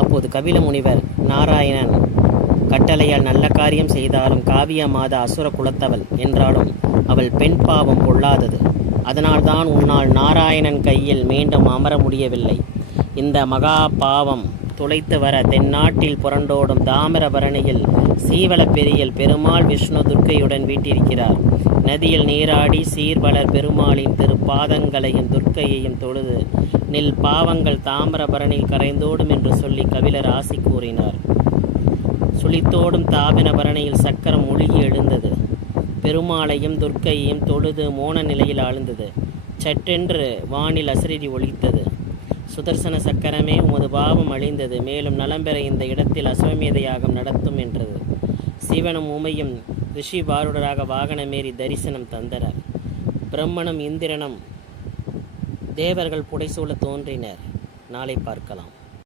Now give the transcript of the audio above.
அப்போது கபில முனிவர், நாராயணன் கட்டளையால் நல்ல காரியம் செய்தாலும் காவிய மாதா அசுர குலத்தவள் என்றாலும் அவள் பெண் பாவம் பொல்லாதது. அதனால்தான் உன்னால் நாராயணன் கையில் மீண்டும் அமர முடியவில்லை. இந்த மகா பாவம் துளைத்து வர தென்னாட்டில் புரண்டோடும் தாமிரபரணியில் சீவலப்பெரியில் பெருமாள் விஷ்ணு துர்க்கையுடன் வீட்டிருக்கிறார். நதியில் நீராடி சீர்வளர் பெருமாளின் திருப்பாதங்களையும் துர்க்கையையும் தொழுது நில் பாவங்கள் தாமிரபரணியில் கரைந்தோடும் என்று சொல்லி கபிலர் ஆசி கூறினார். சுழித்தோடும் தாமிரபரணியில் சக்கரம் ஒழுகி எழுந்தது. பெருமாளையும் துர்க்கையையும் தொழுது மோன நிலையில் ஆழ்ந்தது. சட்டென்று வானில் அசரீரி ஒலித்தது. சுதர்சன சக்கரமே, உமது பாவம் அழிந்தது. மேலும் நலம்பெற இந்த இடத்தில் அஸ்வமேத யாகம் நடத்தும் என்றது. சிவனும் உமையும் ரிஷி பாருடராக வாகனமேறி தரிசனம் தந்தனர். பிரம்மனும் இந்திரனும் தேவர்கள் புடைசூழ தோன்றினர். நாளை பார்க்கலாம்.